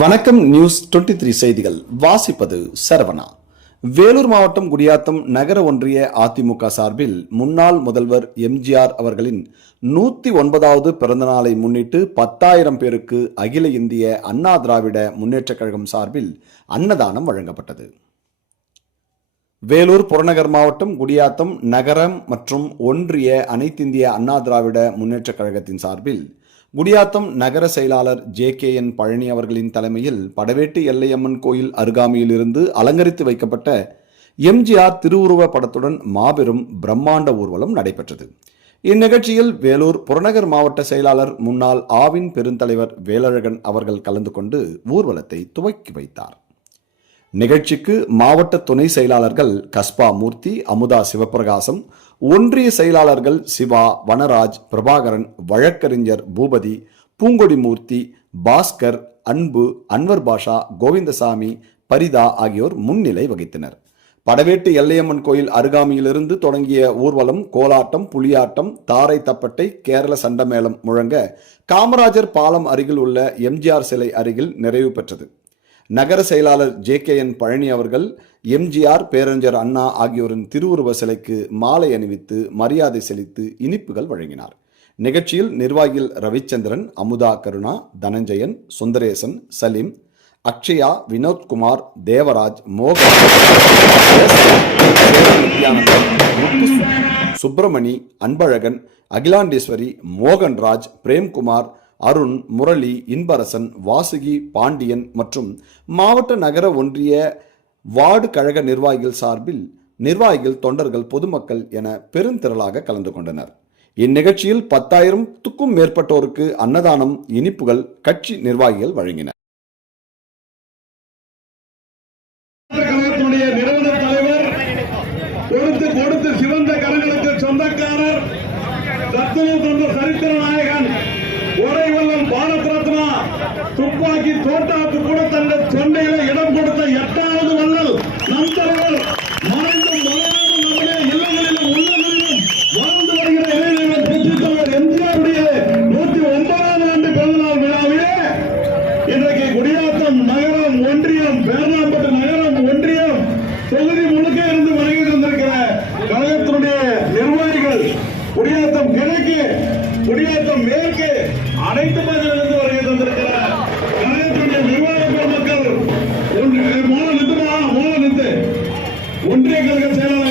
வணக்கம். நியூஸ் 23 செய்திகள் வாசிப்பது சரவணா. வேலூர் மாவட்டம் குடியாத்தம் நகர ஒன்றிய அதிமுக சார்பில் முன்னாள் முதல்வர் எம்ஜிஆர் அவர்களின் 109வது பிறந்தநாளை முன்னிட்டு 10,000 பேருக்கு அகில இந்திய அண்ணா திராவிட முன்னேற்றக் கழகம் சார்பில் அன்னதானம் வழங்கப்பட்டது. வேலூர் புறநகர் மாவட்டம் குடியாத்தம் நகரம் மற்றும் ஒன்றிய அனைத்திந்திய அண்ணா திராவிட முன்னேற்றக் கழகத்தின் சார்பில் குடியாத்தம் நகர செயலாளர் JKN பழனி அவர்களின் தலைமையில் படவேட்டு எல்லையம்மன் கோயில் அருகாமையில் இருந்து அலங்கரித்து வைக்கப்பட்ட எம்ஜிஆர் திருவுருவ படத்துடன் மாபெரும் பிரம்மாண்ட ஊர்வலம் நடைபெற்றது. இந்நிகழ்ச்சியில் வேலூர் புறநகர் மாவட்ட செயலாளர் முன்னாள் ஆவின் பெருந்தலைவர் வேலழகன் அவர்கள் கலந்து கொண்டு ஊர்வலத்தை துவக்கி வைத்தார். நிகழ்ச்சிக்கு மாவட்ட துணை செயலாளர்கள் கஸ்பா மூர்த்தி, அமுதா சிவபிரகாசம், ஒன்றிய செயலாளர்கள் சிவா, வனராஜ், பிரபாகரன், வழக்கறிஞர் பூபதி, பூங்கொடி மூர்த்தி, பாஸ்கர், அன்பு, அன்வர் பாஷா, கோவிந்தசாமி, பரிதா ஆகியோர் முன்னிலை வகித்தனர். படவேட்டு எல்லையம்மன் கோயில் அருகாமையிலிருந்து தொடங்கிய ஊர்வலம் கோலாட்டம், புலியாட்டம், தாரை தப்பட்டை, கேரள சண்டமேளம் முழங்க காமராஜர் பாலம் அருகில் உள்ள எம்ஜிஆர் சிலை அருகில் நிறைவு பெற்றது. நகர செயலாளர் JKN பழனி அவர்கள் எம்ஜிஆர், பேரறிஞர் அண்ணா ஆகியோரின் திருவுருவ சிலைக்கு மாலை அணிவித்து மரியாதை செலுத்தி இனிப்புகள் வழங்கினார். நிகழ்ச்சியில் நிர்வாகிகள் ரவிச்சந்திரன், அமுதா, கருணா, தனஞ்சயன், சுந்தரேசன், சலீம், அக்ஷயா, வினோத்குமார், தேவராஜ், மோகன், சுப்பிரமணி, அன்பழகன், அகிலாண்டேஸ்வரி, மோகன்ராஜ், பிரேம்குமார், அருண், முரளி, இன்பரசன், வாசுகி, பாண்டியன் மற்றும் மாவட்ட நகர ஒன்றிய வார்டு கழக நிர்வாகிகள் சார்பில் நிர்வாகிகள், தொண்டர்கள், பொதுமக்கள் என பெருந்திரளாக கலந்து கொண்டனர். இந்நிகழ்ச்சியில் 10,000க்கும் மேற்பட்டோருக்கு அன்னதானம், இனிப்புகள் கட்சி நிர்வாகிகள் வழங்கினர். கொடுத்து சிவந்த கரங்களுக்கு சொந்தக்காரர், சரித்திர நாயகன், உரைவல்லல் பாரத் ரத்னா, துப்பாக்கி தோட்டாக்கு கூட தங்கள் சொன்னையில இடம் கொடுத்த 8வது வல்லல் நம் தலைவர், மறைந்தும் மலையாளம் நம்முடைய இல்லங்களிலும் உள்ளங்களிலும் வாழ்ந்து வருகிற இளைஞர்கள் புரட்சித் தலைவர் எம்ஜிஆருடைய 109வது ஆண்டு பிறந்தநாள் விழாவிலே இன்றைக்கு குடியாத்தம் நகரம் ஒன்றியம், பேரணாம்பட்டு நகரம் ஒன்றியம் தொகுதி முழுக்க இருந்து வருகை தந்திருக்கிற கழகத்தினுடைய நிர்வாகிகள், குடியாத்தம் கிழக்கு, குடியாத்தம் மேற்கு, அனைத்து பகுதிகளிலிருந்து வருகை தந்திருக்கிற கழகத்தினுடைய நிர்வாக பெருமக்கள், ஒன்றிய கழக செயலாளர்